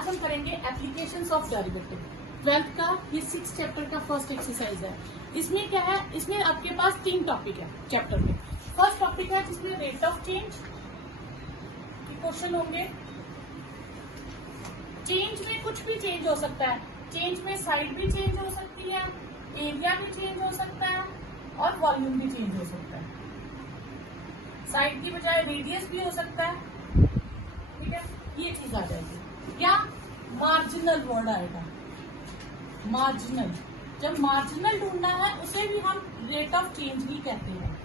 आज हम करेंगे एप्लीकेशंस ऑफ डेरिवेटिव। 12th का ये 6th चैप्टर का फर्स्ट एक्सरसाइज है। इसमें क्या है, इसमें आपके पास 3 टॉपिक है चैप्टर में। फर्स्ट टॉपिक है जिसमें रेट ऑफ चेंज के क्वेश्चन होंगे। चेंज में कुछ भी चेंज हो सकता है, चेंज में साइड भी चेंज हो सकती है, एरिया भी चेंज हो सकता है और वॉल्यूम भी चेंज हो सकता है। साइड की बजाय रेडियस भी हो सकता है, ठीक है। ये चीज आ जाएगी। क्या मार्जिनल वर्ड आएगा, मार्जिनल। जब मार्जिनल ढूंढना है उसे भी हम रेट ऑफ चेंज ही कहते हैं।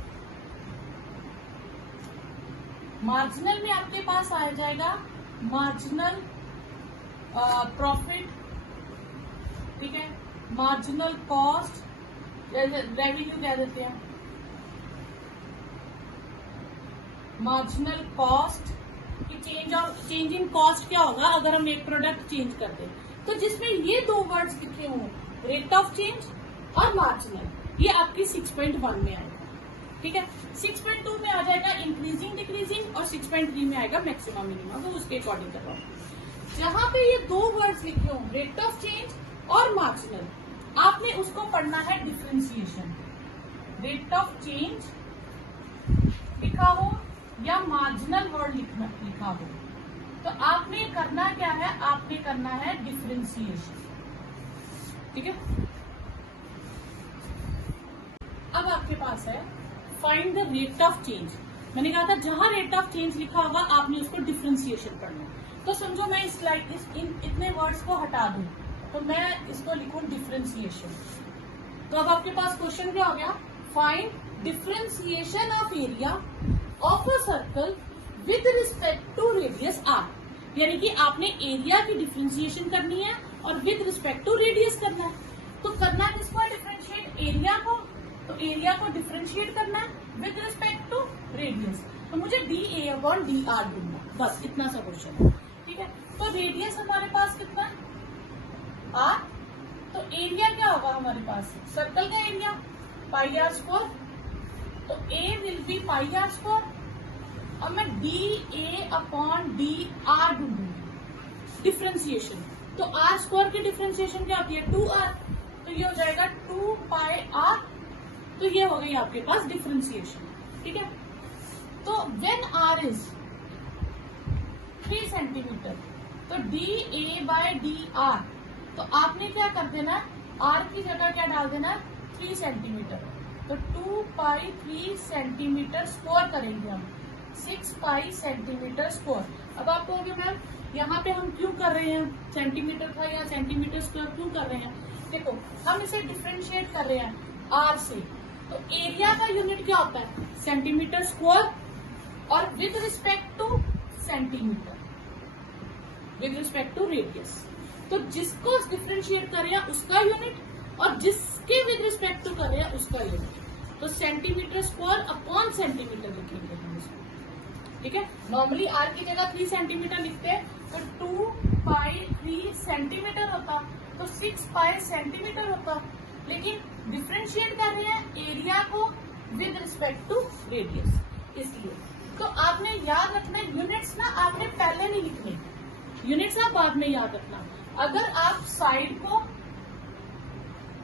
मार्जिनल में आपके पास आ जाएगा मार्जिनल प्रॉफिट, ठीक है, मार्जिनल कॉस्ट, रेवेन्यू कह देते हैं, मार्जिनल कॉस्ट की चेंज इन कॉस्ट क्या होगा अगर हम एक प्रोडक्ट चेंज कर दें। तो जिसमें ये 2 वर्ड्स लिखे हों, रेट ऑफ चेंज और मार्जिनल, ये आपकी 6.1 में आएगा, ठीक है। 6.2 में आ जाएगा इंक्रीजिंग डिक्रीजिंग और 6.3 में आएगा मैक्सिमम मिनिमम, तो उसके अकॉर्डिंग करवाओ। जहां पे ये 2 वर्ड्स लिखे हों, रेट ऑफ चेंज और मार्जिनल, आपने उसको पढ़ना है डिफरेंशिएशन। रेट ऑफ चेंज लिखा हो या मार्जिनल वर्ड लिखा हो, तो आपने करना क्या है, आपने करना है डिफरेंशिएशन, ठीक है। अब आपके पास है find the rate of change. मैंने कहा था जहां रेट ऑफ चेंज लिखा होगा आपने उसको डिफरेंशिएशन पढ़ना। तो समझो मैं इस स्लाइड इतने वर्ड्स को हटा दूं तो मैं इसको लिखूं डिफरेंशिएशन। तो अब आपके पास क्वेश्चन क्या हो गया, find differentiation of area of a circle with respect to radius R. यानी कि आपने एरिया की डिफरेंशिएशन करनी है और विद रिस्पेक्ट टू रेडियस करना है। तो करना किसको है, डिफरेंशिएट एरिया को। तो एरिया को डिफरेंशिएट करना है विद रिस्पेक्ट टू रेडियस। तो मुझे dA/dr ढूंढना, बस इतना सा क्वेश्चन है, ठीक है। तो रेडियस हमारे पास कितना है, r। तो एरिया क्या होगा हमारे पास, सर्कल का एरिया πr²। तो a विल बी πr²। अब मैं dA/dr ढूंढूंगी डिफरेंशिएशन। तो r² की डिफरेंशिएशन क्या होती है, 2r। तो ये हो जाएगा 2πr। तो ये हो गई आपके पास डिफरेंशिएशन, ठीक है। तो व्हेन r इज 3 सेंटीमीटर, तो dA/dr, तो आपने क्या कर देना, r की जगह क्या डाल देना, 3 सेंटीमीटर। तो 2π 3 सेंटीमीटर स्क्वायर करेंगे हम, 6π सेंटीमीटर स्क्वायर। अब आप कहोगे मैम यहाँ पे हम क्यों कर रहे हैं, सेंटीमीटर था या सेंटीमीटर स्क्वायर क्यों कर रहे हैं। देखो हम इसे डिफरेंशिएट कर रहे हैं आर से। तो एरिया का यूनिट क्या होता है, सेंटीमीटर स्क्वायर, और with respect to centimetre, with respect to radius. तो जिसको डिफरेंशिएट कर रहे हैं उसका यूनिट और जिसके विद रिस्पेक्ट टू कर रहे हैं उसका यूनिट। तो सेंटीमीटर स्क्वायर अपॉन सेंटीमीटर लिखेंगे हम इसको, ठीक है। नॉर्मली आर की जगह 3 सेंटीमीटर लिखते हैं, तो 2π 3 सेंटीमीटर होता, तो 6π सेंटीमीटर होता। लेकिन डिफरेंशिएट कर रहे हैं एरिया को विद रिस्पेक्ट टू रेडियस, इसलिए। तो आपने याद रखना यूनिट्स ना, आपने पहले नहीं लिखने, यूनिट्स आप बाद में याद रखना। अगर आप साइड को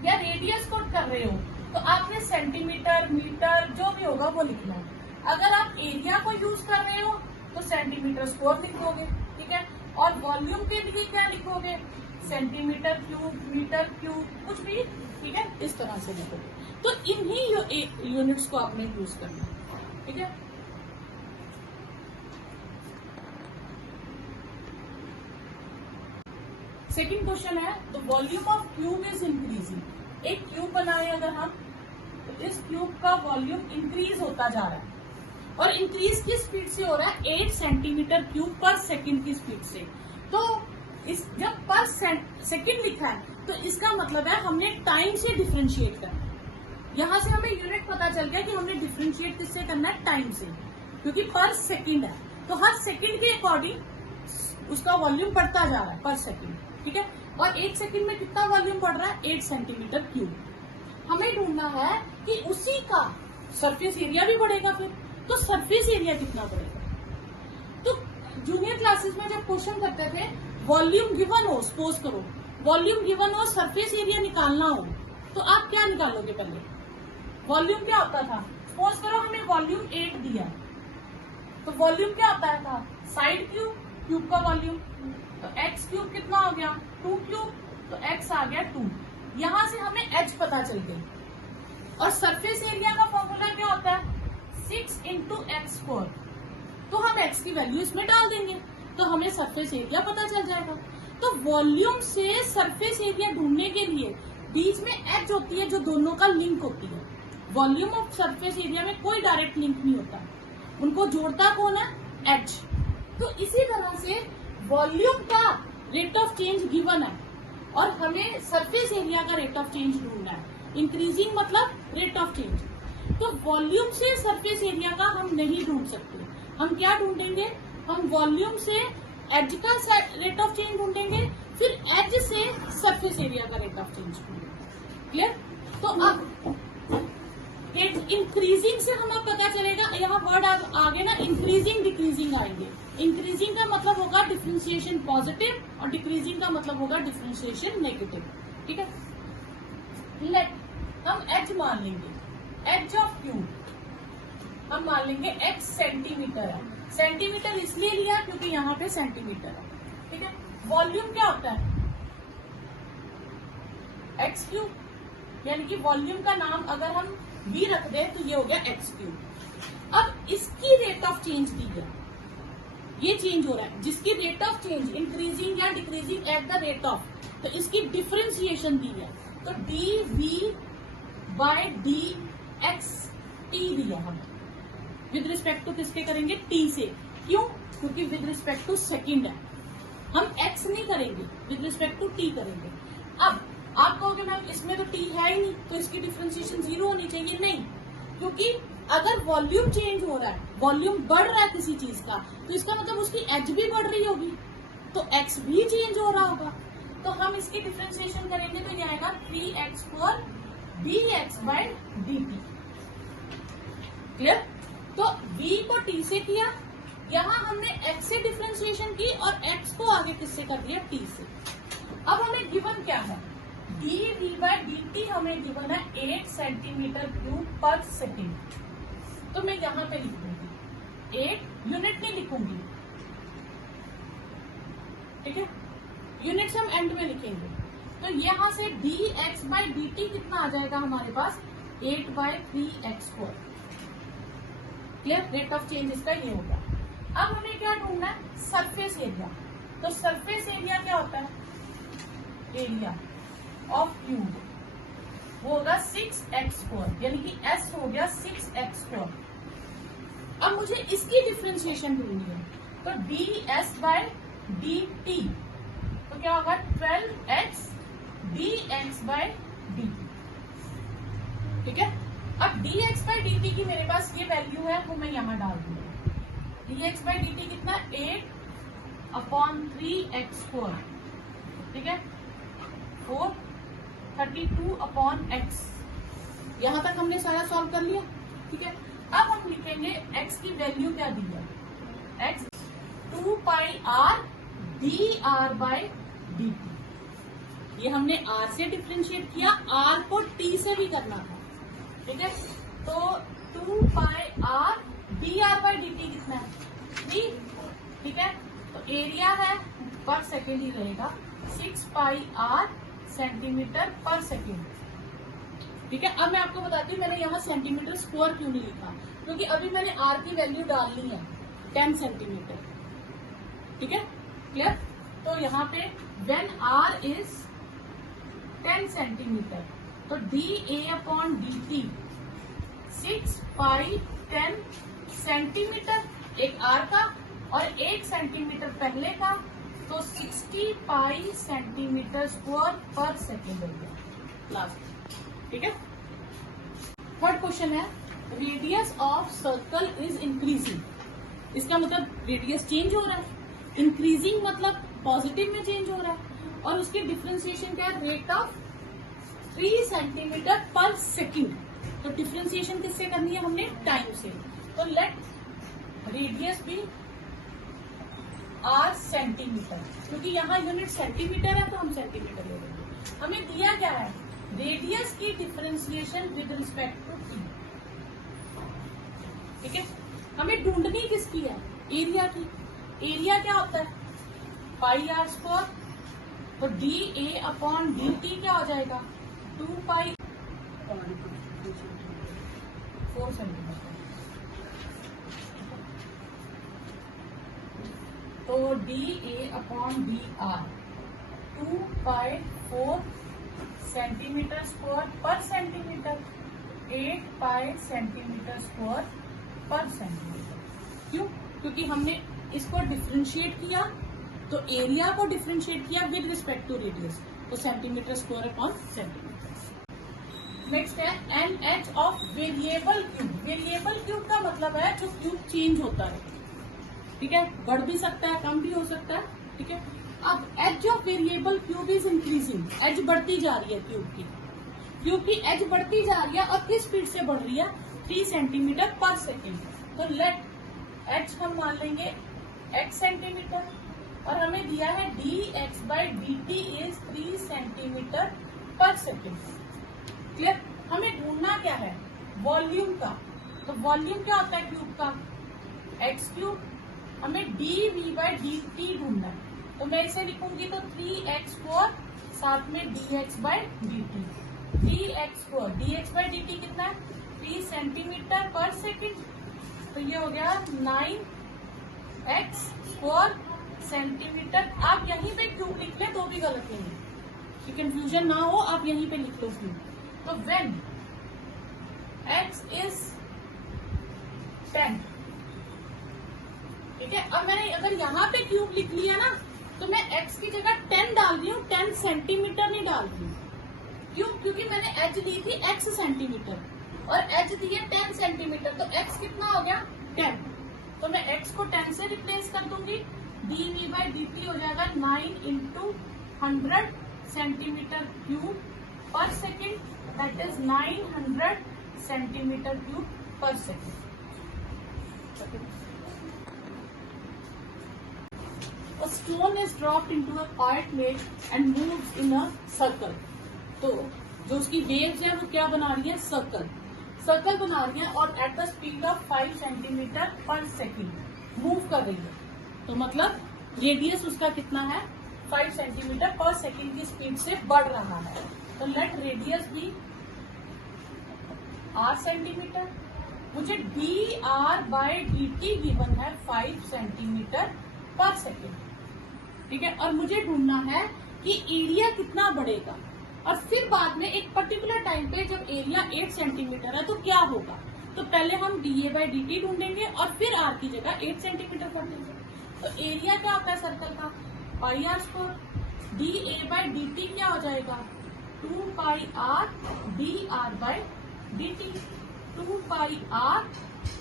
या रेडियस को कर रहे हो तो आपने सेंटीमीटर, मीटर जो भी होगा वो लिखना है। अगर आप एरिया को यूज कर रहे हो तो सेंटीमीटर स्क्वायर लिखोगे, ठीक है। और वॉल्यूम के लिए क्या लिखोगे, सेंटीमीटर क्यूब, मीटर क्यूब, कुछ भी, ठीक है, इस तरह से लिखोगे। तो इन्हीं यूनिट्स को आपने यूज करना है, ठीक है। सेकेंड क्वेश्चन है, the volume of cube is increasing. एक क्यूब बनाए अगर हम, तो इस क्यूब का वॉल्यूम इंक्रीज होता जा रहा है, और इंक्रीज किस स्पीड से हो रहा है, 8 सेंटीमीटर क्यूब पर सेकंड की स्पीड से। तो इस जब पर सेकंड लिखा है तो इसका मतलब है हमने टाइम से डिफरेंशिएट करना है। यहां से हमें यूनिट पता चल गया कि हमने डिफरेंशिएट किससे करना है, टाइम से, क्योंकि पर सेकंड है। तो हर सेकंड के अकॉर्डिंग उसका वॉल्यूम बढ़ता जा रहा है पर सेकंड, ठीक है। और 1 सेकंड में कितना वॉल्यूम बढ़ रहा है, 8 सेंटीमीटर क्यूब। हमें ढूंढना है कि उसी का सरफेस एरिया भी बढ़ेगा, फिर तो सरफेस एरिया कितना बढ़ेगा। तो जूनियर क्लासेस में जब क्वेश्चन करते थे वॉल्यूम गिवन हो, सपोज करो वॉल्यूम गिवन हो, सरफेस एरिया निकालना हो, तो आप क्या निकालोगे? पहले वॉल्यूम क्या होता था? सपोज करो हमें वॉल्यूम 8 दिया, तो वॉल्यूम क्या होता था? साइड क्यूब, क्यूब का वॉल्यूम, तो एक्स क्यूब कितना हो गया? 2 क्यूब, तो एक्स आ गया 2। यहां से हमें एच पता चल गई। और सरफेस एरिया का फॉर्मूला क्या होता है? 6 इंटू एक्स स्क्वायर। तो हम एक्स की वैल्यू इसमें डाल देंगे तो हमें सरफेस एरिया पता चल जाएगा। तो वॉल्यूम से सरफेस एरिया ढूंढने के लिए बीच में एच होती है जो दोनों का लिंक होती है। वॉल्यूम और सरफेस एरिया में कोई डायरेक्ट लिंक नहीं होता, उनको जोड़ता कौन है? एच। तो इसी तरह से वॉल्यूम का रेट ऑफ चेंज गिवन है और हमें सरफेस एरिया का रेट ऑफ चेंज ढूंढना है। इंक्रीजिंग मतलब रेट ऑफ चेंज। तो वॉल्यूम से सरफेस एरिया का हम नहीं ढूंढ सकते, हम क्या ढूंढेंगे? हम वॉल्यूम से एज का रेट ऑफ चेंज ढूंढेंगे, फिर एज से सरफेस एरिया का रेट ऑफ चेंज ढूंढेंगे। क्लियर? तो अब इंक्रीजिंग से हमें पता चलेगा, यहाँ वर्ड आगे ना इंक्रीजिंग डिक्रीजिंग आएंगे। इंक्रीजिंग का मतलब होगा डिफरेंशिएशन पॉजिटिव और डिक्रीजिंग का मतलब होगा डिफरेंशिएशन नेगेटिव। ठीक है, लेट हम एच मान लेंगे, एच ऑफ क्यूब हम मान लेंगे एक्स सेंटीमीटर है। सेंटीमीटर इसलिए लिया क्योंकि यहाँ पे सेंटीमीटर है। ठीक है, वॉल्यूम क्या होता है? एक्स क्यूब, यानी कि वॉल्यूम का नाम अगर हम वी रख दें तो ये हो गया एक्स क्यूब। अब इसकी रेट ऑफ चेंज दी है, ये चेंज हो रहा है, जिसकी रेट ऑफ चेंज इंक्रीजिंग या decreasing at the rate of, तो इसकी डिफरेंशिएशन दी है, तो D V by D X T दिया हमें। विद रिस्पेक्ट टू किसके करेंगे? टी से। क्यों? क्योंकि विद रिस्पेक्ट टू सेकंड है, हम एक्स नहीं करेंगे, विद रिस्पेक्ट टू टी करेंगे। अब आप कहोगे मैम इसमें तो टी है ही नहीं, तो इसकी डिफरेंशिएशन 0 होनी चाहिए। नहीं, क्योंकि अगर वॉल्यूम चेंज हो रहा है, वॉल्यूम बढ़ रहा है किसी चीज का, तो इसका मतलब उसकी एच भी बढ़ रही होगी, तो एक्स भी चेंज हो रहा होगा। तो हम इसकी डिफरेंशिएशन करेंगे तो ये आएगा 3x4 dx by dt। Clear? तो v को t से किया, यहाँ हमने x से डिफरेंशिएशन की और x को आगे किससे कर दिया? t से। अब हमें गिवन क्या है? dv बाय dt हमें गिवन है 8 सेंटीमीटर क्यूब पर सेकेंड। तो मैं यहाँ पे लिख दूंगी 8, यूनिट नहीं लिखूंगी, ठीक है, यूनिट्स हम एंड में लिखेंगे। तो यहाँ से dx बाय dt कितना आ जाएगा हमारे पास? 8/3x²। Clear? Rate of change इसका ये होगा। अब हमें क्या ढूंढना है? Surface area. तो सरफेस एरिया क्या होता है? एरिया ऑफ क्यूब, वो होगा 6x², यानी कि s हो गया 6x²। अब मुझे इसकी डिफरेंशिएशन ढूंढनी है, तो ds बाय dt, तो क्या होगा? 12x dx by dt। ठीक है, अब dx बाय dt की मेरे पास ये वैल्यू है, वो मैं यहाँ डाल दूंगा। dx बाय dt कितना? 8/3x²। ठीक है, 432/x। यहां तक हमने सारा सॉल्व कर लिया। ठीक है, अब हम लिखेंगे x की वैल्यू क्या दी है? x 2πr dr by dt। ये हमने r से डिफरेंशिएट किया, r को t से भी करना था। ठीक है, तो 2πr dr बाय dt कितना है? 3। ठीक है, तो एरिया है पर सेकेंड ही रहेगा, 6πr सेंटीमीटर पर सेकेंड। ठीक है, अब मैं आपको बताती हूँ मैंने यहाँ सेंटीमीटर स्क्वायर क्यों नहीं लिखा, क्योंकि अभी मैंने आर की वैल्यू डालनी है 10 सेंटीमीटर। ठीक है, क्लियर? तो यहाँ पे व्हेन आर इज 10 सेंटीमीटर, तो dA/dt 6π10 सेंटीमीटर, एक आर का और 1 सेंटीमीटर पहले का, तो 60π सेंटीमीटर स्क्वायर पर सेकेंड हो गया लास्ट। ठीक है, थर्ड क्वेश्चन है radius of circle is increasing. इसका मतलब रेडियस चेंज हो रहा है, इंक्रीजिंग मतलब पॉजिटिव में चेंज हो रहा है, और उसकी डिफरेंशिएशन क्या है? रेट ऑफ 3 सेंटीमीटर पर सेकेंड। तो डिफरेंशिएशन किससे करनी है हमने? टाइम से। तो लेट रेडियस भी आर सेंटीमीटर, क्योंकि यहाँ यूनिट सेंटीमीटर है तो हम सेंटीमीटर ले लेंगे। हमें दिया क्या है, रेडियस की differentiation with respect to T. ठीक है, हमें ढूंढनी किसकी है, एरिया की। एरिया क्या होता है, पाई आर स्क्वायर। तो D A upon D T क्या हो जाएगा, 2 पाई 4 सेंटीमीटर। तो D A upon D R 2 pi 4 centimetre square पर सेंटीमीटर, 8 पाई सेंटीमीटर स्क्वायर पर सेंटीमीटर। क्यों, क्योंकि हमने इसको डिफरेंशिएट किया, तो एरिया को डिफरेंशिएट किया विद रिस्पेक्ट टू रेडियस, तो centimetre square upon centimetre. Next है N H of variable cube. Variable cube का मतलब है जो क्यूब चेंज होता है। ठीक है, बढ़ भी सकता है, कम भी हो सकता है। ठीक है, अब edge of variable cube is increasing, edge बढ़ती जा रही है क्यूब की। क्यूब की एज बढ़ती जा रही है और किस स्पीड से बढ़ रही है, 3 सेंटीमीटर पर सेकेंड। तो लेट एच हम मान लेंगे x सेंटीमीटर, और हमें दिया है D x by D t is 3 centimetre पर सेकेंड। क्लियर, हमें ढूंढना क्या है, वॉल्यूम का। तो वॉल्यूम क्या होता है क्यूब का, एक्स क्यूब। हमें D V by D T ढूंढना है, तो मैं इसे लिखूंगी तो 3x² साथ में dx by D T. dx by D t कितना है, 3 सेंटीमीटर पर सेकेंड। तो ये हो गया 9x² सेंटीमीटर। आप यहीं पे क्यूब लिख ले तो भी गलत नहीं है, कि कंफ्यूजन ना हो, आप यहीं पे लिख लो क्यूब। तो व्हेन x इज 10, ठीक है। अब मैंने अगर यहाँ पे क्यूब लिख लिया ना, तो मैं x की जगह 10 डाल रही हूँ, 10 सेंटीमीटर नहीं डाल रही हूँ। क्यों, क्योंकि मैंने h ली थी x सेंटीमीटर और h दी है 10 सेंटीमीटर, तो x कितना हो गया 10। तो मैं x को 10 से रिप्लेस कर दूंगी, D V by D T हो जाएगा 9 इंटू 100 सेंटीमीटर क्यूब पर second, that is 900 centimetre cube पर second. A stone is dropped into a quiet lake and moves in a circle. तो जो उसकी वेव्स है वो क्या बना रही है, सर्कल बना रही है, और at the speed of 5 centimetre पर सेकेंड मूव कर रही है। तो मतलब रेडियस उसका कितना है, 5 सेंटीमीटर पर सेकेंड की स्पीड से बढ़ रहा है। तो लेट रेडियस भी r सेंटीमीटर। मुझे D R by D T given है 5 सेंटीमीटर पर सेकेंड। ठीक है, और मुझे ढूंढना है कि एरिया कितना बढ़ेगा, और फिर बाद में एक पर्टिकुलर टाइम पे जब एरिया 8 सेंटीमीटर है तो क्या होगा। तो पहले हम D A by D T ढूंढेंगे और फिर आर की जगह 8 सेंटीमीटर कर देंगे। तो एरिया क्या होता है सर्कल का, pi are square. D A by D T क्या हो जाएगा, 2 pi r d are by D t. 2 pi r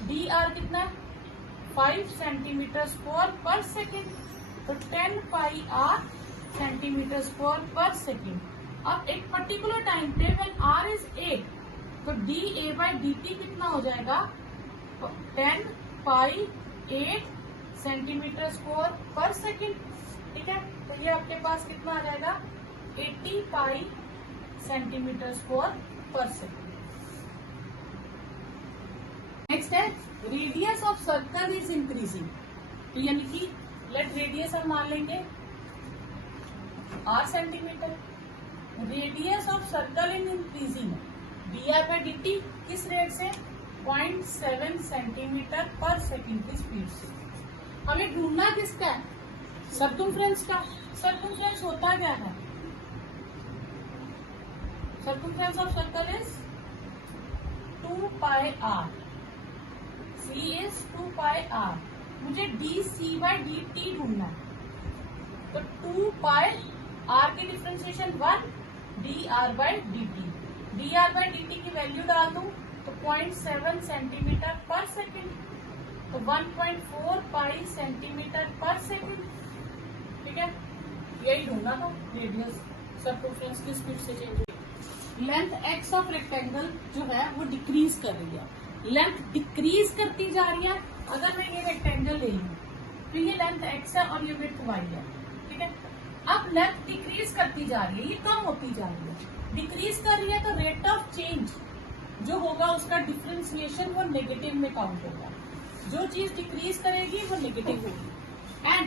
d r कितना है, 5 सेंटीमीटर स्क्वायर पर सेकेंड, तो 10 pi r centimetre square per second. अब एक पर्टिकुलर टाइम पे when r is 8, तो D A by D t कितना हो जाएगा, 10 pi 8 centimetre square per second. ठीक है, तो ये आपके पास कितना आ जाएगा, 80 पाई centimetre square per second. Next है radius of circle is increasing. तो यानी कि लेट रेडियस हम मान लेंगे r centimetre, radius of circle in increasing, D R by D T किस रेट से, 0.7 सेंटीमीटर पर सेकेंड की स्पीड से। हमें ढूंढना किसका है, सर्कमफ्रेंस का। सर्कमफ्रेंस होता क्या है, circumference of circle is 2 pi R, C is 2 pi R. मुझे D C by D T ढूंढना है, तो 2 पाई आर की differentiation 1 D are by D T. D are by D T की वैल्यू डाल दूं तो 0.7 सेंटीमीटर पर सेकेंड, तो 1.4 पाई सेंटीमीटर पर सेकेंड। ठीक है, यही ढूंढना था रेडियस सर्कमफ्रेंस की स्पीड से चेंज हुई। लेंथ एक्स ऑफ रेक्टेंगल जो है वो डिक्रीज कर रही है, लेंथ डिक्रीज करती जा रही है। अगर मैं ये रेक्टेंगल ले लूं, तो ये लेंथ x है और ये विड्थ y है, ठीक है। अब लेंथ डिक्रीज करती जा रही है, ये कम होती जा रही है, डिक्रीज कर रही है, तो रेट ऑफ चेंज जो होगा उसका डिफरेंशिएशन वो नेगेटिव में काउंट होगा। जो चीज डिक्रीज करेगी वो नेगेटिव होगी। And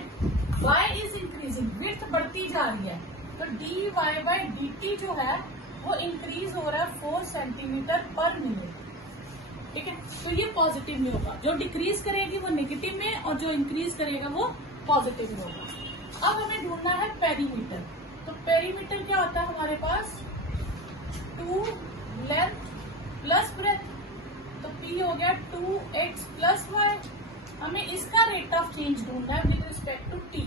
y is increasing, width बढ़ती जा रही है, तो dy बाय dt जो है वो इंक्रीज हो रहा है 4 सेंटीमीटर पर मिनट, ठीक है। तो ये पॉजिटिव में होगा, जो डिक्रीज करेगी वो नेगेटिव में और जो इंक्रीज करेगा वो पॉजिटिव में होगा। अब हमें ढूंढना है पेरीमीटर। तो पेरीमीटर क्या होता है हमारे पास, 2 लेंथ प्लस ब्रेथ, तो P हो गया 2x प्लस y। हमें इसका रेट ऑफ चेंज ढूंढना है विद रिस्पेक्ट टू t,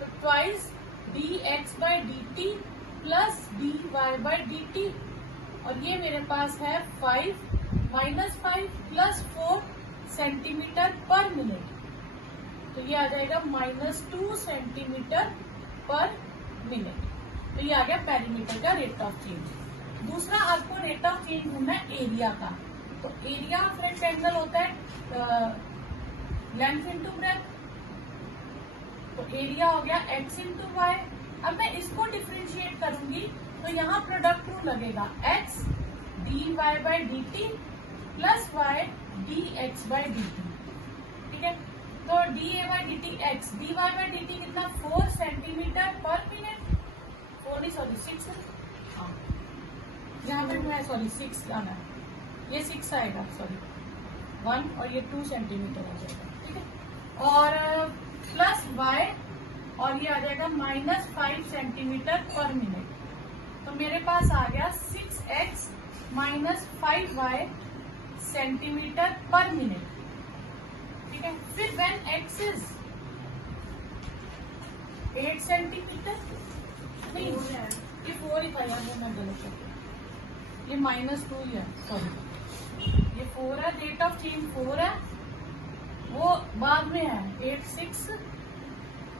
तो twice dx by dt plus dy by dt, और ये मेरे पास है 5 minus 5 plus 4 centimetre per minute, तो ये आ जाएगा -2 सेंटीमीटर पर मिनट। तो ये आ गया पेरीमीटर का रेट ऑफ चेंज। दूसरा आपको रेट ऑफ चेंज ढूंढना है एरिया का। तो एरिया ऑफ रेक्टेंगल होता है लेंथ इंटू ब्रेथ, तो एरिया हो गया x इंटू वाई। अब मैं इसको डिफ्रेंशिएट करूंगी तो यहाँ प्रोडक्ट रूल लगेगा, x dy by dt plus y dx by dt, ठीक है। तो dA by dt x, dy by dt कितना 4 सेंटीमीटर पर मिनट, 6 हाँ, यहाँ पे मैं 6 आना है, ये 6 आएगा, 1 और ये 2 सेंटीमीटर आ जाएगा, ठीक है। और प्लस y और ये आ जाएगा -5 सेंटीमीटर पर मिनट, तो मेरे पास आ गया 6x minus 5y centimetre per minute, ठीक है। फिर व्हेन x इज 8 सेंटीमीटर, नहीं ये 4 ही था यार, वो मैं गलत कर, ये -2 ही है, ये 4 है, रेट ऑफ चेंज 4 है, वो बाद में है 8 6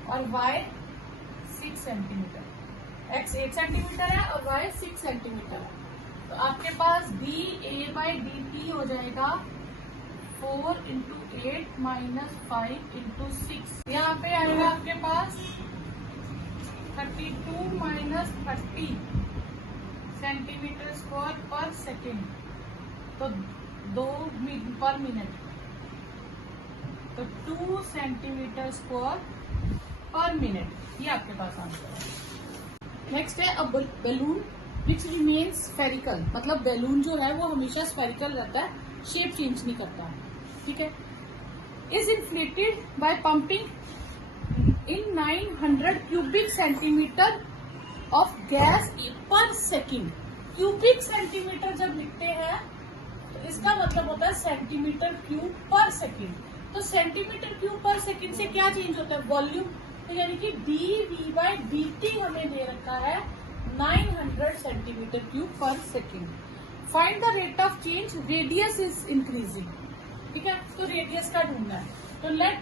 और y 6 सेंटीमीटर, x 8 सेंटीमीटर है और y 6 सेंटीमीटर है। तो आपके पास dA बाय dt हो जाएगा 4 इंटू 8 माइनस 5 इंटू 6, यहाँ पे आएगा आपके पास 32 minus 30 centimetre square per second, तो 2 पर मिनट, तो 2 सेंटीमीटर स्क्वायर पर मिनट, ये आपके पास आंसर है। नेक्स्ट है अब बैलून विच रिमेन्स स्फेरिकल, मतलब बैलून जो है वो हमेशा स्फेरिकल रहता है, शेप चेंज नहीं करता, ठीक है। Is inflated by pumping in 900 cubic centimetre of gas per second. Cubic centimetre जब लिखते हैं तो इसका मतलब होता है सेंटीमीटर क्यूब पर सेकेंड। तो सेंटीमीटर क्यूब पर सेकेंड से क्या चेंज होता है, वॉल्यूम, तो यानी कि dV बाय dt हमें दे रखा है 900 सेंटीमीटर क्यूब पर second. Find the rate of change, radius is increasing, ठीक है। तो रेडियस का ढूंढना है, तो let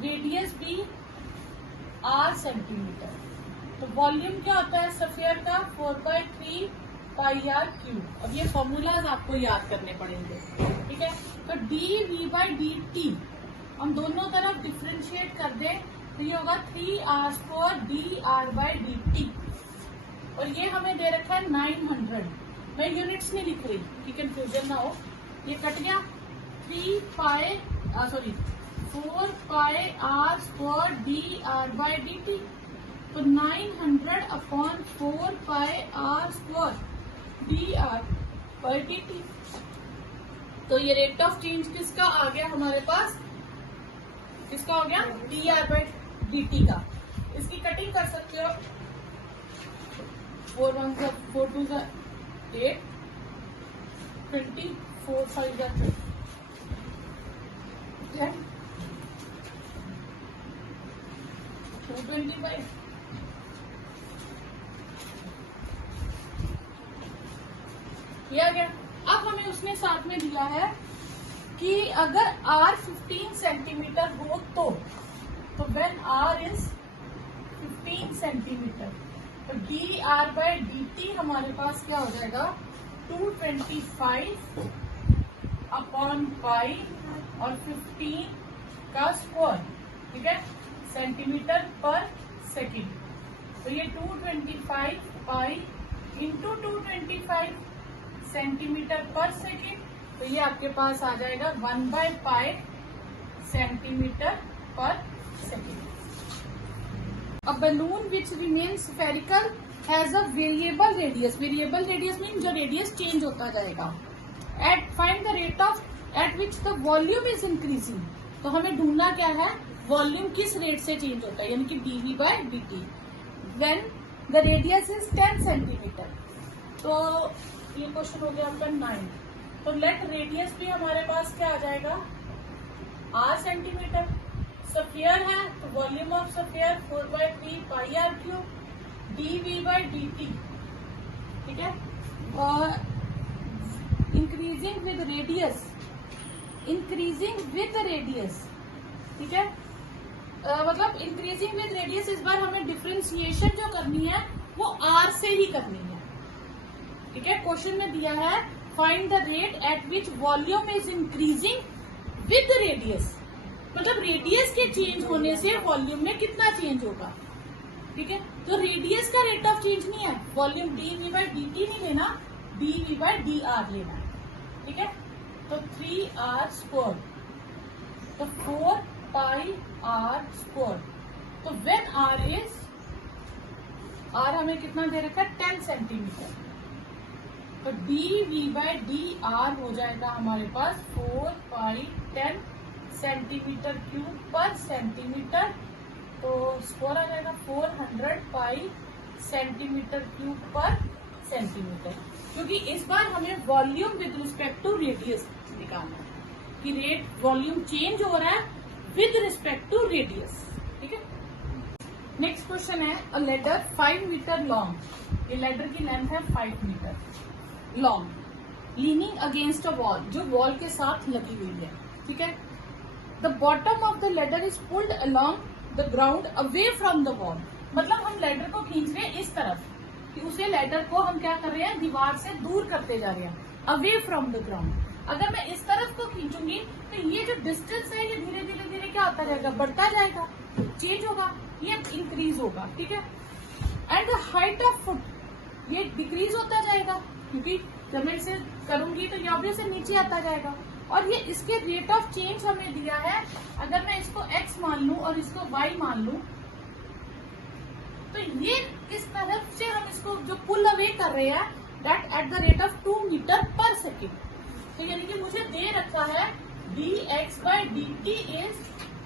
radius be r centimetre. तो वॉल्यूम क्या होता है सफियर का, 4/3 πr क्यूब। अब ये फॉर्मूलाज आपको याद करने पड़ेंगे, ठीक है। तो dV बाय dt हम दोनों तरफ डिफ्रेंशिएट कर दें तो ये होगा 3r² dr बाय dt, और ये हमें दे रखा है 900। मैं यूनिट्स नहीं लिख रही कि कंफ्यूजन ना हो, ये कट गया 4 पाई r² dr बाय dt, तो 900 upon 4 pi r² dr by dt। तो ये रेट ऑफ चेंज किसका आ गया हमारे पास, किसका हो गया dr बाय dt का। इसकी कटिंग कर सकते हो, 4 1 4 2 8 20 4 5 30 225 किया गया। अब हमें उसने साथ में दिया है कि अगर r 15 सेंटीमीटर हो तो व्हेन r इज 15 सेंटीमीटर, तो dr बाय dt हमारे पास क्या हो जाएगा 225 अपॉन पाई और 15 का स्क्वायर, ठीक है, सेंटीमीटर पर सेकेंड। तो ये 225 पाई इंटू 225 सेंटीमीटर पर सेकेंड, तो ये आपके पास आ जाएगा 1/π सेंटीमीटर पर second. A balloon which remains spherical has a variable radius. Variable radius means जो रेडियस चेंज होता जाएगा. Find the rate at which the volume is increasing. तो हमें ढूंढना क्या है, वॉल्यूम किस रेट से चेंज होता है, यानी कि dV/dt. When the radius is 10 centimetre. तो ये क्वेश्चन हो गया आपका 9. तो लेट रेडियस भी हमारे पास क्या आ जाएगा, r सेंटीमीटर. सफियर है तो volume of sphere 4/3 πr³ dV/dt. ठीक है, और इंक्रीजिंग विद रेडियस, ठीक है, मतलब इंक्रीजिंग विद रेडियस इस बार हमें डिफरेंशिएशन जो करनी है वो r से ही करनी है. ठीक है, क्वेश्चन में दिया है find the rate at which volume is increasing with radius, मतलब रेडियस के चेंज होने से वॉल्यूम में कितना चेंज होगा. ठीक है, तो रेडियस का रेट ऑफ चेंज नहीं है, वॉल्यूम dV/dt नहीं लेना, dV/dr लेना है. ठीक है, तो 3r², तो 4πr². तो व्हेन r हमें कितना दे रखा है, 10 सेंटीमीटर. तो dV/dr हो जाएगा हमारे पास 4π10 सेंटीमीटर क्यूब पर सेंटीमीटर. तो स्क्वायर आ जाएगा 400 pi centimetre cube per centimetre, क्योंकि इस बार हमें volume with respect to radius निकालना है कि रेट वॉल्यूम चेंज हो रहा है विद रिस्पेक्ट टू रेडियस. ठीक है, नेक्स्ट क्वेश्चन है अ लेडर 5 मीटर लॉन्ग. ये लेडर की लेंथ है 5 metre long, leaning against a wall, जो वॉल के साथ लगी हुई है. ठीक है, the bottom of the ladder is pulled along the ground away from the wall. मतलब हम लेडर को खींच रहे हैं इस तरफ, कि उसे लेडर को हम क्या कर रहे हैं, दीवार से दूर करते जा रहे हैं, अवे फ्रॉम द ग्राउंड. अगर मैं इस तरफ को खींचूंगी तो ये जो डिस्टेंस है ये धीरे धीरे धीरे क्या होता जाएगा, बढ़ता जाएगा, चेंज होगा, ये इंक्रीज होगा. ठीक है, and the height of foot ये डिक्रीज होता जाएगा, क्योंकि जब मैं इसे करूंगी तो ये ऑब्वियसली नीचे आता जाएगा. और ये इसके रेट ऑफ चेंज हमें दिया है, अगर मैं इसको x मान लूं और इसको y मान लूं, तो ये इस तरफ से हम इसको जो पुल अवे कर रहे हैं that at the rate of 2 metre per second. तो यानी कि मुझे दे रखा है dx/dt is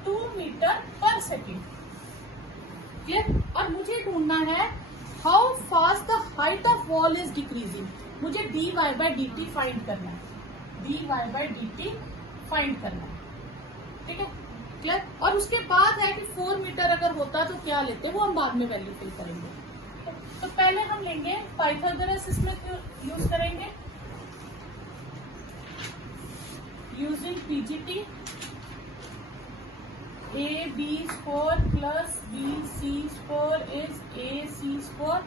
2 metre per second. Clear, और मुझे ढूंढना है how fast the height of wall is decreasing. मुझे dy/dt फाइंड करना है, dy/dt फाइंड करना है. ठीक है, क्लियर. और उसके बाद है कि 4 मीटर अगर होता तो क्या लेते, वो हम बाद में वैल्यू फिल करेंगे. तो पहले हम लेंगे पाइथागोरस, इसमें यूज करेंगे using PGT. ab² plus bc² is ac²,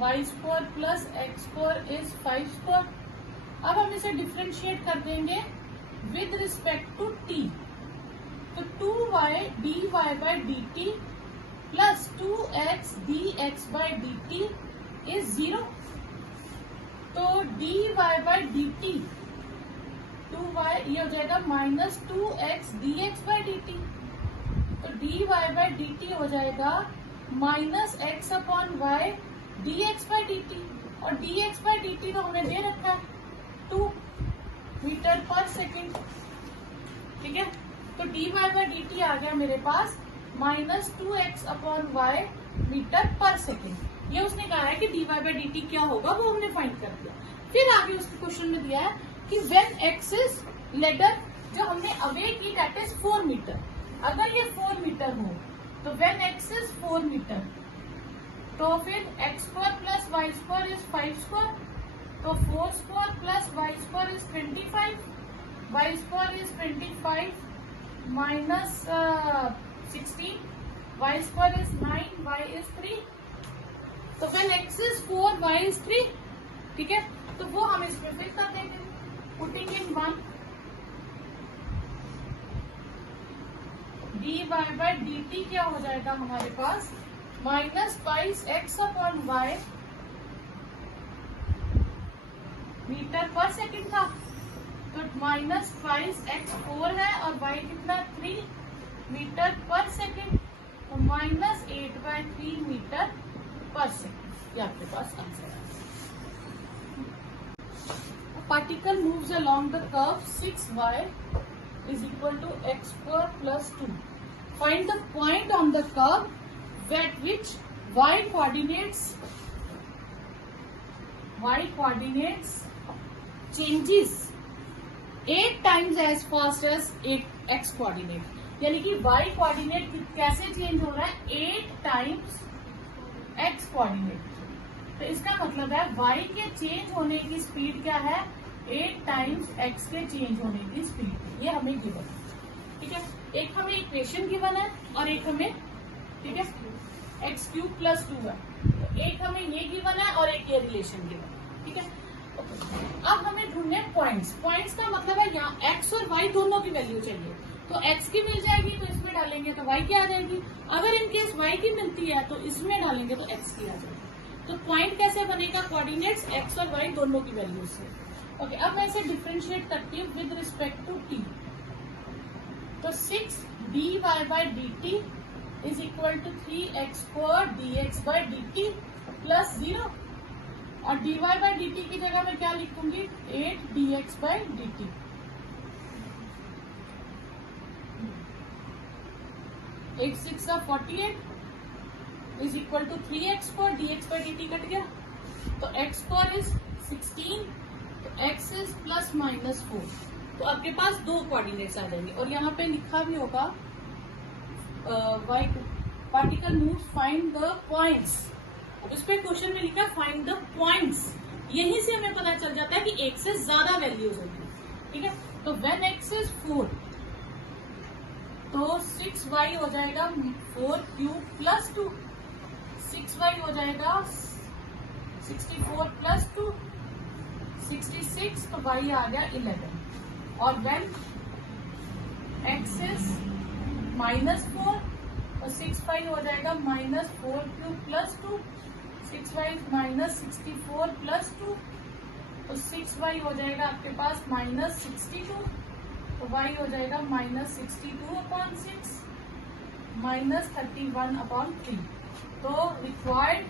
y² plus x² is 5². अब हम इसे डिफ्रेंशिएट कर देंगे विद रिस्पेक्ट टू t. तो 2y dy/dt plus 2x dx/dt is 0. तो dy/dt 2y ये हो जाएगा माइनस 2x dx/dt. तो dy/dt हो जाएगा माइनस x/y dx/dt. और dx/dt तो हमें दे रखा है 2 मीटर पर सेकेंड. ठीक है, तो dy/dt आ गया मेरे पास minus 2x/y metre per second. ये उसने कहा है कि dy/dt क्या होगा वो हमने फाइंड कर दिया. फिर आगे उसके क्वेश्चन में दिया है कि व्हेन x इज लेडर, जो हमने अवे की दैट इज 4 मीटर. अगर ये 4 मीटर हो तो व्हेन x इज 4 मीटर, तो फिर x² प्लस y² इज 5². तो 4² plus y² is 25, y² is 25 minus 16, y² is 9, y is 3. तो when x is 4, y is 3. ठीक है, तो वो हम इसमें फिल कर देंगे putting in 1. D Y by D T क्या हो जाएगा हमारे पास, minus 5x upon Y metre पर सेकंड था, तो माइनस 5x 4 है और y कितना 3 मीटर पर सेकंड, तो माइनस 8/3 मीटर पर सेकंड। ये आपके पास आंसर है। Particle moves along the curve 6y is equal to x square plus 2. Find the point on the curve at which y coordinates changes 8 times as fast as x coordinate. यानी कि y coordinate कैसे change हो रहा है, 8 times x coordinate। तो इसका मतलब है y के चेंज होने की स्पीड क्या है, 8 टाइम्स x के चेंज होने की स्पीड। ये हमें गिवन है, ठीक है। एक हमें इक्वेशन गिवन है और एक हमें, ठीक है, एक्स क्यूब प्लस 2 है। तो एक हमें ये गिवन है और एक ये रिलेशन गिवन है, ठीक है। अब हमें ढूंढने पॉइंट्स। पॉइंट्स का मतलब है यहाँ x और y दोनों की वैल्यू चाहिए। तो x की मिल जाएगी तो इसमें डालेंगे तो y की आ जाएगी। अगर इनकेस y की मिलती है तो इसमें डालेंगे तो x की आ जाएगी। तो पॉइंट कैसे बनेगा, कोऑर्डिनेट्स x और y दोनों की वैल्यू से। ओके, अब मैं इसे डिफरेंशिएट करती हूँ विद रिस्पेक्ट टू t। तो 6 dy by D t is equal to 3x square dx by D t plus 0, और dy बाई डी टी की जगह मैं क्या लिखूंगी, 8 dx by D t. At 6 48 is equal to 3x square dx by D t cut गया, तो x square is 16, तो x is plus minus 4। तो आपके पास दो कोऑर्डिनेट्स आ जाएंगे और यहाँ पे लिखा भी होगा y particle moves find the points. अब इस पे क्वेश्चन में लिखा फाइंड द पॉइंट्स, यहीं से हमें पता चल जाता है कि एक से ज्यादा वैल्यूज होगी, ठीक है। तो व्हेन x इज 4 तो 6y हो जाएगा 4 क्यूब प्लस 2, 6y हो जाएगा 64 प्लस 2 66, तो y आ गया 11। और व्हेन x इज माइनस 4 तो 6y हो जाएगा minus 4 cube plus 2, 6y minus 64 plus 2, तो 6y हो जाएगा आपके पास माइनस 62, तो y हो जाएगा माइनस 62 अपॉन 6 माइनस 31 अपॉन 3। तो रिक्वायर्ड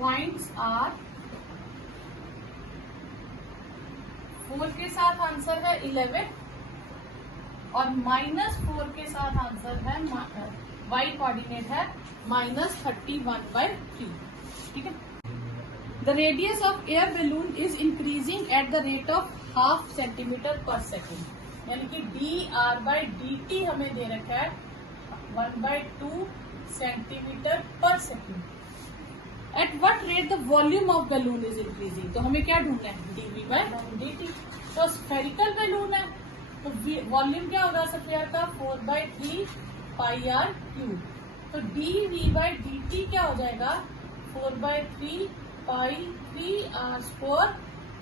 पॉइंट्स आर 4 के साथ आंसर है 11 और माइनस 4 के साथ आंसर है y कोऑर्डिनेट है माइनस 31/3, ठीक है। The radius of air balloon is increasing at the rate of half centimetre पर सेकेंड, यानी कि dr/dt हमें दे रखा है 1/2 सेंटीमीटर पर second. At what rate the volume of balloon is increasing, तो हमें क्या ढूंढना है, dv/dt। तो स्फेरिकल बैलून है तो वॉल्यूम क्या होगा स्फीयर का, 4/3 पाई आर क्यूब। तो dv/dt क्या हो जाएगा, 4/3 पाई 3 आर स्क्वायर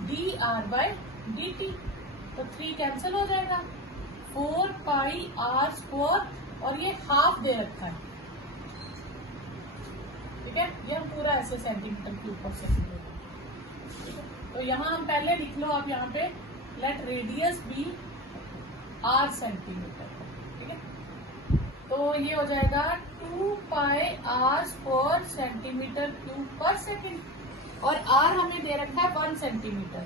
dr/dt। तो 3 कैंसिल हो जाएगा, 4 पाई आर स्क्वायर और ये हाफ दे रखा है, ठीक है। ये हम पूरा ऐसे सेंटीमीटर क्यूब पर सेकेंड। तो यहाँ हम पहले लिख लो आप यहाँ पे let radius be r centimetre, ठीक है। तो ये हो जाएगा 2 pi are square centimetre cube पर सेकेंड और r हमें दे रखा है 1 सेंटीमीटर।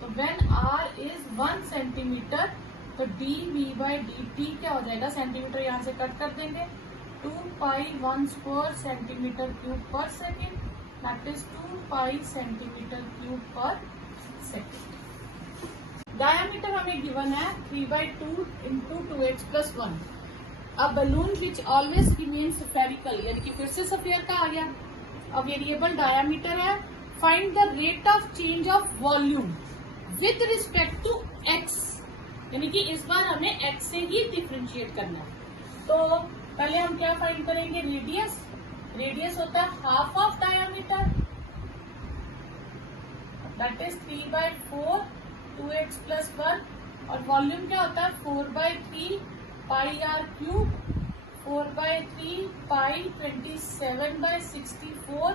तो व्हेन r इज 1 सेंटीमीटर तो dv/dt क्या हो जाएगा, सेंटीमीटर यहाँ से कट कर देंगे, 2 पाई 1 स्क्वायर सेंटीमीटर क्यूब पर second, that is 2 pi centimetre cube पर सेकेंड। डायमीटर हमें गिवन है 3/2 इंटू 2x प्लस 1। अब balloon which always remain spherical, यानी कि फिर से स्फीयर का आ गया। अब वेरिएबल डायमीटर है, find the rate of change of volume with respect to x, यानी कि इस बार हमें x से ही डिफ्रेंशिएट करना है। तो पहले हम क्या फाइंड करेंगे, रेडियस। रेडियस होता है half of diameter, that is 3/4 2x plus 1, और वॉल्यूम क्या होता है 4/3 पाई आर क्यूब 4/3 पाई 27/64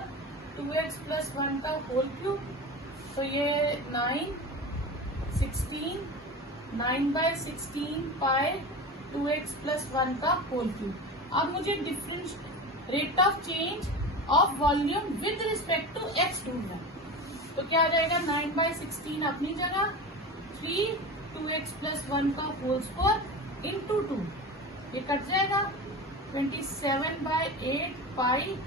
2x + 1 का होल क्यूब। तो ये 9 16 9/16 पाई 2x + 1 का होल क्यूब। अब मुझे difference rate of change of volume with respect to x ढूंढना। तो क्या आ जाएगा 9/16 अपनी जगह 3 2x + 1 का होल स्क्वायर इंटू 2, ये कट जाएगा 27/8 पाई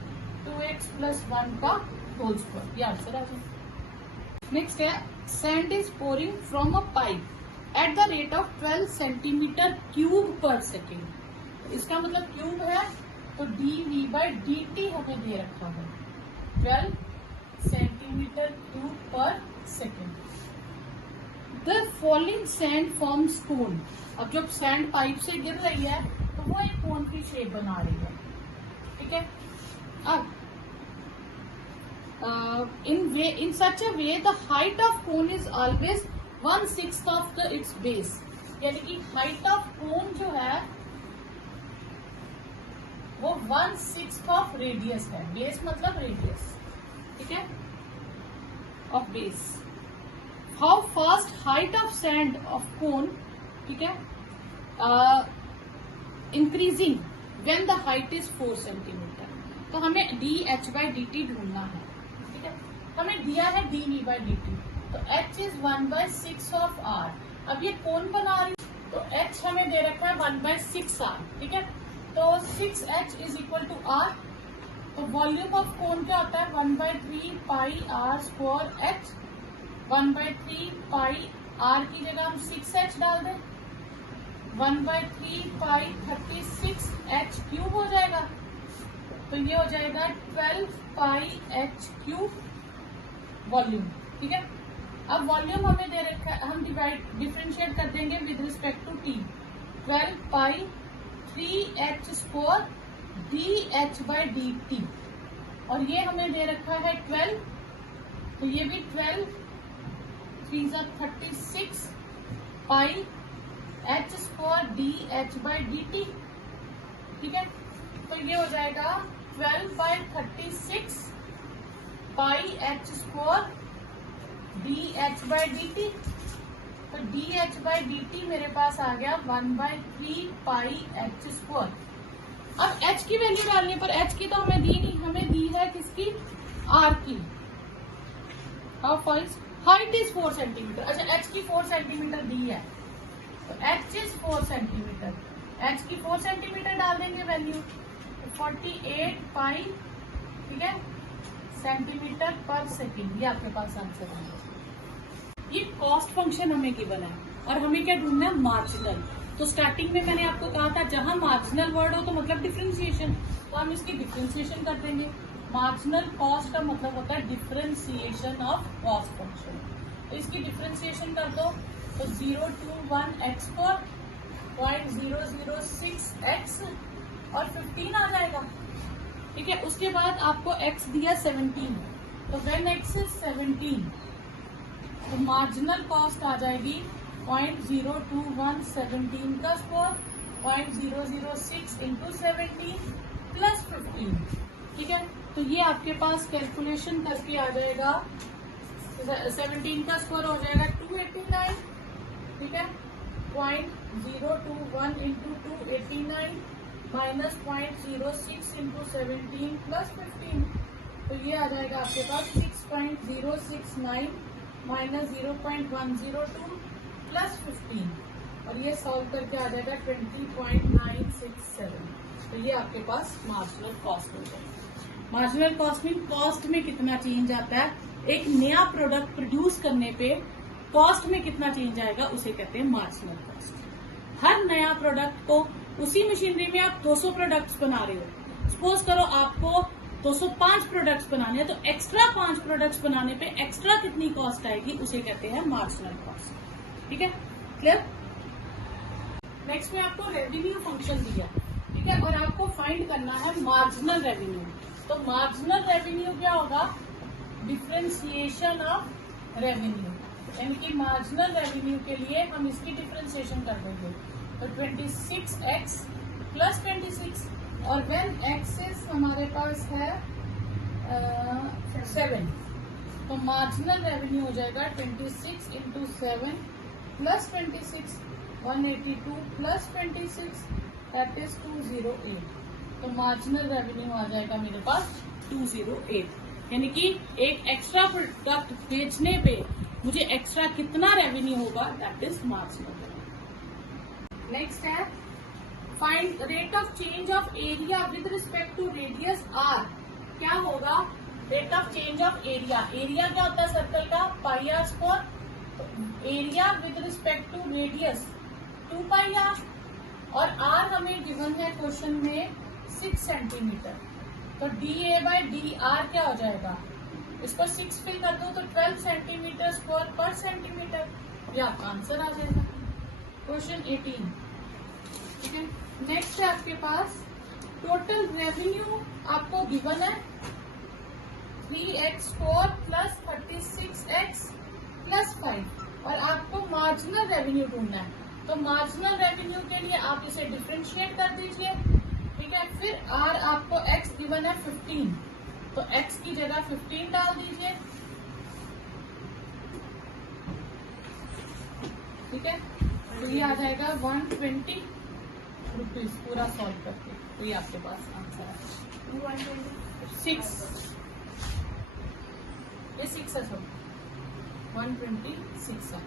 2x + 1 का होल स्क्वायर। ये आंसर आ जाएगा। नेक्स्ट है sand is pouring from a pipe eight the rate of 12 centimetre cube पर सेकेंड। इसका मतलब क्यूब है तो dv/dt हमें दे रखा है 12 सेंटीमीटर क्यूब पर second. The falling sand forms cone. अब जब सैंड पाइप से गिर रही है तो वो एक कोन की शेप बना रही है, ठीक है। अब in such a way the height of cone is always 1/6 of its base। यानी कि हाइट ऑफ कोन जो है वो 1/6 ऑफ रेडियस है। बेस मतलब रेडियस, ठीक है, of base. How fast height of sand of cone, ठीक है, increasing when the height is 4 centimetre. तो हमें dh/dt ढूंढना है, ठीक है। हमें दिया है dv/dt, तो h इज 1/6 ऑफ r। अब ये कोन बना रही, तो h हमें दे रखा है 1/6r, ठीक है। तो 6h is equal to r। तो वॉल्यूम ऑफ कोन क्या होता है 1/3 pi r square h। 1/3 pi r की जगह हम 6h डाल दें, 1/3 पाई 36h क्यूब हो जाएगा। तो ये हो जाएगा 12 पाई h क्यूब वॉल्यूम, ठीक है। अब वॉल्यूम हमें दे रखा है, हम डिफरेंशिएट कर देंगे with respect to t। 12 pi 3h square dh/dt, और ये हमें दे रखा है 12, तो ये भी 12 3 36 पाई h स्क्वायर dh/dt, ठीक है। तो ये हो जाएगा 12/36 पाई h स्क्वायर dh/dt। तो dh/dt मेरे पास आ गया 1/3 पाई h स्क्वायर। अब h की वैल्यू डालने पर, h की तो हमें दी नहीं, हमें दी है किसकी, r की। Height is 4 centimetre. अच्छा, h की 4 सेंटीमीटर दी है, तो h इज 4 सेंटीमीटर। h की 4 सेंटीमीटर डाल देंगे वैल्यू, 48 पाई, ठीक है, सेंटीमीटर पर सेकेंड। ये आपके पास आंसर है। ये कॉस्ट फंक्शन हमें गिवन है और हमें क्या ढूंढना है, मार्जिनल। तो स्टार्टिंग में मैंने आपको कहा था जहां मार्जिनल वर्ड हो तो मतलब डिफरेंशिएशन, तो हम इसकी डिफरेंशिएशन कर देंगे। मार्जिनल कॉस्ट का मतलब होता है डिफरेंशिएशन ऑफ कॉस्ट फंक्शन। तो इसकी डिफरेंशिएशन कर दो, तो 021x पर 0.006x और 15 आ जाएगा, ठीक है। उसके बाद आपको x दिया 17, तो व्हेन x इज 17 तो मार्जिनल कॉस्ट आ जाएगी 0.02117 का स्क्वायर 0.006 इंटू 17 प्लस 15, ठीक है। तो ये आपके पास कैलकुलेशन करके आ जाएगा, 17 का स्क्वायर हो जाएगा 289, ठीक है। 0.021 इंटू 289 माइनस 0.06 इंटू 17 प्लस 15, तो ये आ जाएगा आपके पास 6.069 माइनस 0.102 प्लस 15, और ये सॉल्व करके आ जाएगा 20.967। तो ये आपके पास मार्जिनल कॉस्ट हो जाएगा। मार्जिनल कॉस्ट में कॉस्ट में कितना चेंज आता है, एक नया प्रोडक्ट प्रोड्यूस करने पे कॉस्ट में कितना चेंज आएगा, उसे कहते हैं मार्जिनल कॉस्ट। हर नया प्रोडक्ट को, उसी मशीनरी में आप 200 प्रोडक्ट्स बना रहे हो, सपोज करो आपको 205 प्रोडक्ट्स बनाने हैं, तो एक्स्ट्रा 5 प्रोडक्ट्स बनाने पे एक्स्ट्रा कितनी कॉस्ट आएगी, उसे कहते हैं मार्जिनल कॉस्ट, ठीक है। क्लियर। नेक्स्ट में आपको रेवेन्यू फंक्शन दिया, ठीक है, और आपको फाइंड करना है मार्जिनल रेवेन्यू। तो मार्जिनल रेवेन्यू क्या होगा, डिफरेंशिएशन ऑफ रेवेन्यू, यानी कि मार्जिनल रेवेन्यू के लिए हम इसकी डिफरेंशिएशन कर देंगे। तो 26x प्लस 26, और व्हेन एक्सेस हमारे पास है 7, तो मार्जिनल रेवेन्यू हो जाएगा 26 into 7 plus 26, 182 plus 26, that is 208। तो मार्जिनल रेवेन्यू आ जाएगा मेरे पास 208, यानी कि एक एक्स्ट्रा प्रोडक्ट बेचने पे मुझे एक्स्ट्रा कितना रेवेन्यू होगा, दैट इज मार्जिनल। नेक्स्ट है find rate of change of area with respect to radius R. क्या होगा rate of change of area? Area क्या होता है सर्कल का? Pi are square. Area with respect to radius 2 pi R, और R हमें given है क्वेश्चन में 6 सेंटीमीटर। तो D A by D R क्या हो जाएगा? इसको 6 फिल कर दो तो 12 सेंटीमीटर स्क्वायर पर सेंटीमीटर, ये आपका आंसर आ जाएगा। क्वेश्चन 18, ठीक है। नेक्स्ट है आपके पास टोटल रेवेन्यू आपको गिवन है 3x4 प्लस 36x प्लस 5, और आपको मार्जिनल रेवेन्यू ढूंढना है। तो मार्जिनल रेवेन्यू के लिए आप इसे डिफरेंशिएट कर दीजिए, ठीक है। फिर आर आपको x गिवन है 15, तो x की जगह 15 डाल दीजिए, ठीक है। तो ये आ जाएगा 120 रुपीज पूरा सॉल्व करके, तो ये आपके पास आंसर है 6, ये 6 है सब, 126 है।